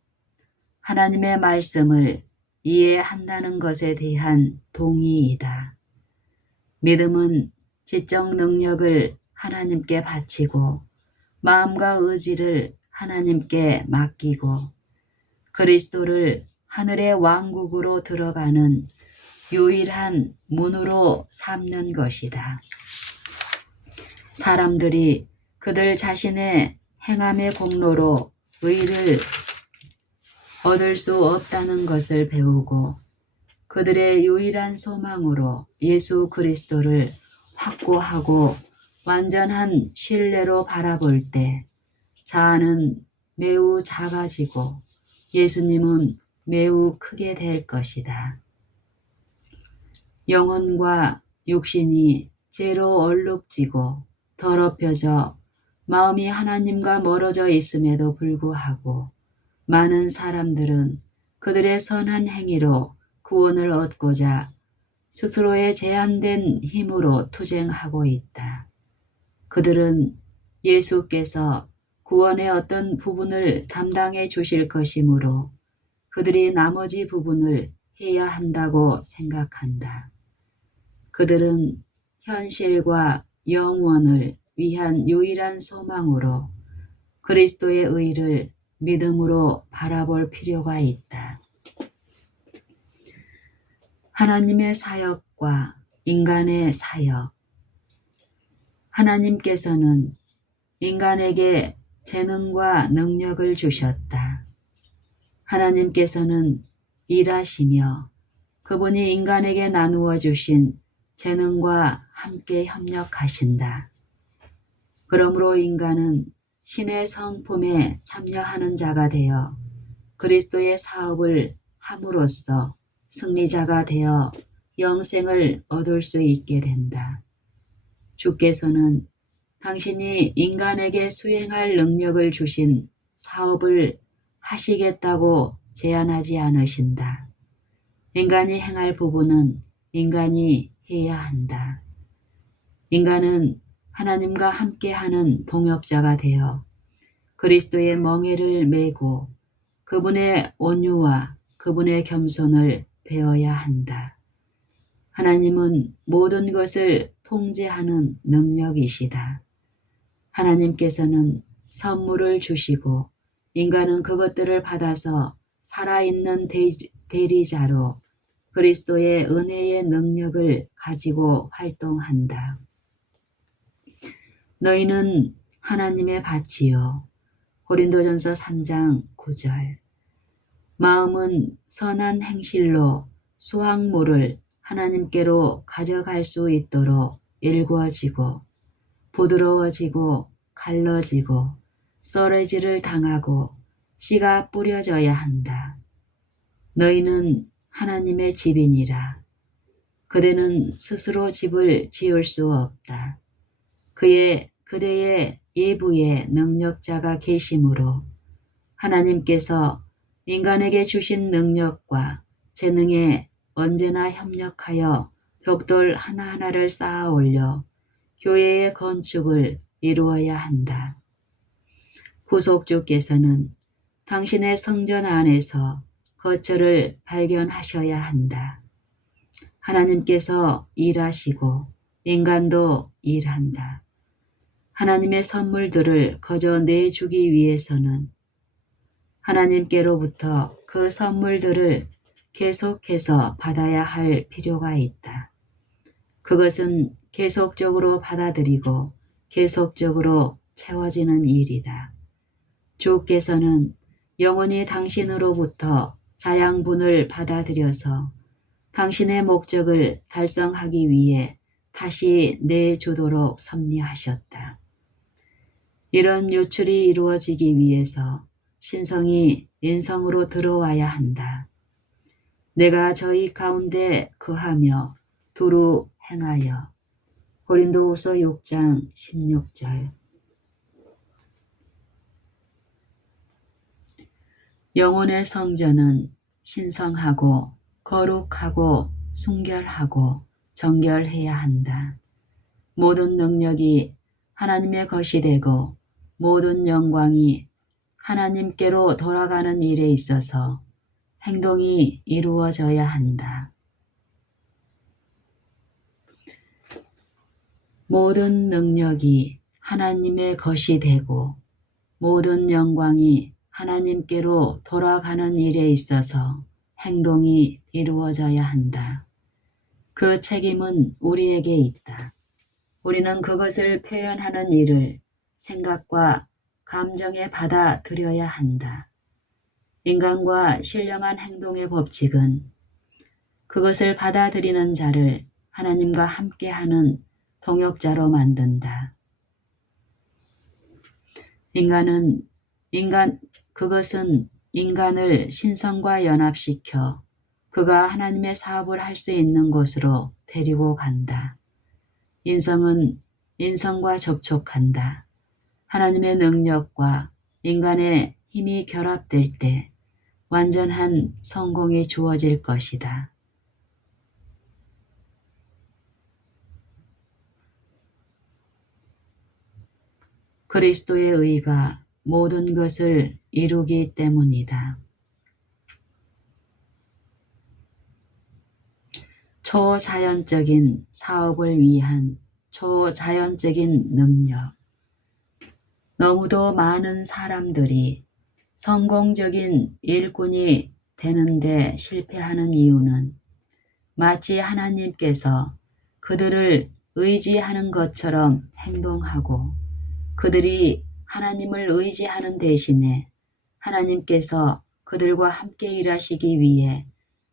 하나님의 말씀을 이해한다는 것에 대한 동의이다. 믿음은 지적 능력을 하나님께 바치고 마음과 의지를 하나님께 맡기고 그리스도를 하늘의 왕국으로 들어가는 유일한 문으로 삼는 것이다. 사람들이 그들 자신의 행함의 공로로 의를 얻을 수 없다는 것을 배우고 그들의 유일한 소망으로 예수 그리스도를 확고하고 완전한 신뢰로 바라볼 때 자아는 매우 작아지고 예수님은 매우 크게 될 것이다. 영혼과 육신이 죄로 얼룩지고 더럽혀져 마음이 하나님과 멀어져 있음에도 불구하고 많은 사람들은 그들의 선한 행위로 구원을 얻고자 스스로의 제한된 힘으로 투쟁하고 있다. 그들은 예수께서 구원의 어떤 부분을 담당해 주실 것이므로 그들이 나머지 부분을 해야 한다고 생각한다. 그들은 현실과 영원을 위한 유일한 소망으로 그리스도의 의를 믿음으로 바라볼 필요가 있다. 하나님의 사역과 인간의 사역. 하나님께서는 인간에게 재능과 능력을 주셨다. 하나님께서는 일하시며 그분이 인간에게 나누어 주신 재능과 함께 협력하신다. 그러므로 인간은 신의 성품에 참여하는 자가 되어 그리스도의 사업을 함으로써 승리자가 되어 영생을 얻을 수 있게 된다. 주께서는 당신이 인간에게 수행할 능력을 주신 사업을 하시겠다고 제안하지 않으신다. 인간이 행할 부분은 인간이 해야 한다. 인간은 하나님과 함께하는 동역자가 되어 그리스도의 멍에를 메고 그분의 온유와 그분의 겸손을 배워야 한다. 하나님은 모든 것을 통제하는 능력이시다. 하나님께서는 선물을 주시고 인간은 그것들을 받아서 살아있는 대리자로 그리스도의 은혜의 능력을 가지고 활동한다. 너희는 하나님의 밭이요. 고린도전서 3장 9절. 마음은 선한 행실로 수확물을 하나님께로 가져갈 수 있도록 일구어지고 부드러워지고 갈라지고 썰어지를 당하고 씨가 뿌려져야 한다. 너희는 하나님의 집이니라. 그대는 스스로 집을 지을 수 없다. 그대의 예부의 능력자가 계심으로 하나님께서 인간에게 주신 능력과 재능에 언제나 협력하여 벽돌 하나하나를 쌓아 올려 교회의 건축을 이루어야 한다. 구속주께서는 당신의 성전 안에서 거처를 발견하셔야 한다. 하나님께서 일하시고 인간도 일한다. 하나님의 선물들을 거저 내주기 위해서는 하나님께로부터 그 선물들을 계속해서 받아야 할 필요가 있다. 그것은 계속적으로 받아들이고 계속적으로 채워지는 일이다. 주께서는 영원히 당신으로부터 자양분을 받아들여서 당신의 목적을 달성하기 위해 다시 내주도록 섭리하셨다. 이런 유출이 이루어지기 위해서 신성이 인성으로 들어와야 한다. 내가 저희 가운데 거하며 두루 행하여. 고린도후서 6장 16절. 영혼의 성전은 신성하고 거룩하고 순결하고 정결해야 한다. 모든 능력이 하나님의 것이 되고 모든 영광이 하나님께로 돌아가는 일에 있어서 행동이 이루어져야 한다. 모든 능력이 하나님의 것이 되고 모든 영광이 하나님께로 돌아가는 일에 있어서 행동이 이루어져야 한다. 그 책임은 우리에게 있다. 우리는 그것을 표현하는 일을 생각과 감정에 받아들여야 한다. 인간과 신령한 행동의 법칙은 그것을 받아들이는 자를 하나님과 함께하는 동역자로 만든다. 그것은 인간을 신성과 연합시켜 그가 하나님의 사업을 할 수 있는 곳으로 데리고 간다. 인성은 인성과 접촉한다. 하나님의 능력과 인간의 힘이 결합될 때 완전한 성공이 주어질 것이다. 그리스도의 의가 모든 것을 이루기 때문이다. 초자연적인 사업을 위한 초자연적인 능력. 너무도 많은 사람들이 성공적인 일꾼이 되는데 실패하는 이유는 마치 하나님께서 그들을 의지하는 것처럼 행동하고 그들이 하나님을 의지하는 대신에 하나님께서 그들과 함께 일하시기 위해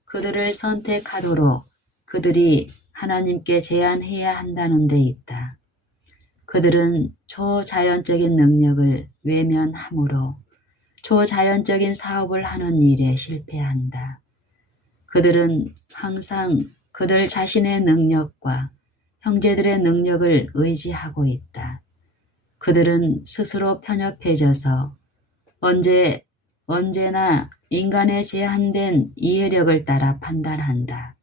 그들을 선택하도록 그들이 하나님께 제안해야 한다는 데 있다. 그들은 초자연적인 능력을 외면함으로 초자연적인 사업을 하는 일에 실패한다. 그들은 항상 그들 자신의 능력과 형제들의 능력을 의지하고 있다. 그들은 스스로 편협해져서 언제나 인간의 제한된 이해력을 따라 판단한다.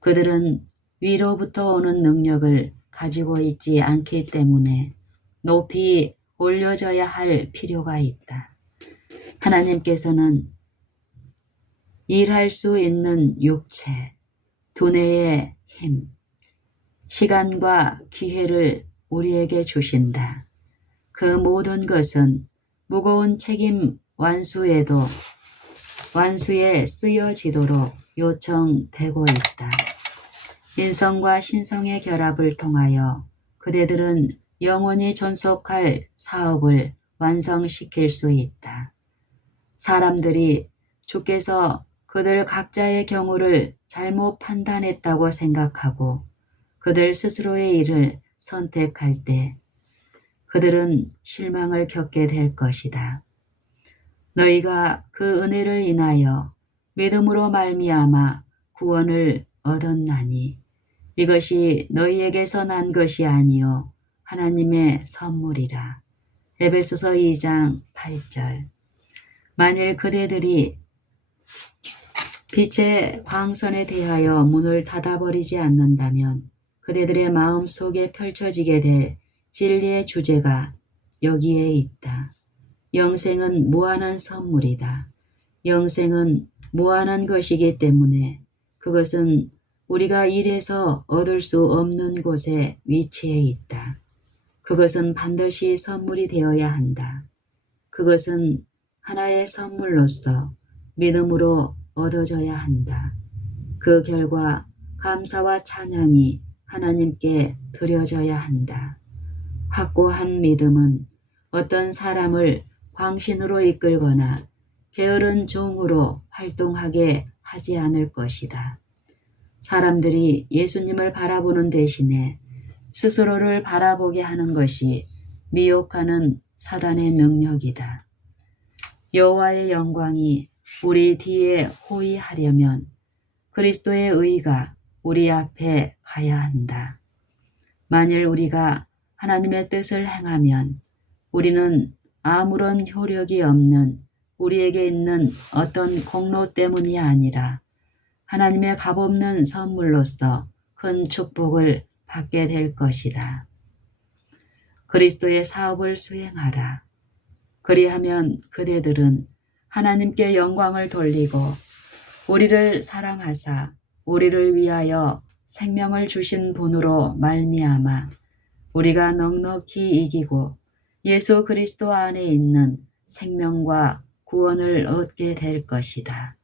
그들은 위로부터 오는 능력을 가지고 있지 않기 때문에 높이 올려져야 할 필요가 있다. 하나님께서는 일할 수 있는 육체, 두뇌의 힘, 시간과 기회를 우리에게 주신다. 그 모든 것은 무거운 책임 완수에 쓰여지도록 요청되고 있다. 인성과 신성의 결합을 통하여 그대들은 영원히 존속할 사업을 완성시킬 수 있다. 사람들이 주께서 그들 각자의 경우를 잘못 판단했다고 생각하고 그들 스스로의 일을 선택할 때 그들은 실망을 겪게 될 것이다. 너희가 그 은혜를 인하여 믿음으로 말미암아 구원을 얻었나니 이것이 너희에게서 난 것이 아니요 하나님의 선물이라. 에베소서 2장 8절. 만일 그대들이 빛의 광선에 대하여 문을 닫아버리지 않는다면 그대들의 마음 속에 펼쳐지게 될 진리의 주제가 여기에 있다. 영생은 무한한 선물이다. 영생은 무한한 것이기 때문에 그것은 우리가 일해서 얻을 수 없는 곳에 위치해 있다. 그것은 반드시 선물이 되어야 한다. 그것은 하나의 선물로서 믿음으로 얻어져야 한다. 그 결과 감사와 찬양이 하나님께 드려져야 한다. 확고한 믿음은 어떤 사람을 광신으로 이끌거나 게으른 종으로 활동하게 하지 않을 것이다. 사람들이 예수님을 바라보는 대신에 스스로를 바라보게 하는 것이 미혹하는 사단의 능력이다. 여호와의 영광이 우리 뒤에 호위하려면 그리스도의 의가 우리 앞에 가야 한다. 만일 우리가 하나님의 뜻을 행하면 우리는 아무런 효력이 없는 우리에게 있는 어떤 공로 때문이 아니라 하나님의 값없는 선물로서 큰 축복을 받게 될 것이다. 그리스도의 사업을 수행하라. 그리하면 그대들은 하나님께 영광을 돌리고 우리를 사랑하사 우리를 위하여 생명을 주신 분으로 말미암아 우리가 넉넉히 이기고 예수 그리스도 안에 있는 생명과 구원을 얻게 될 것이다.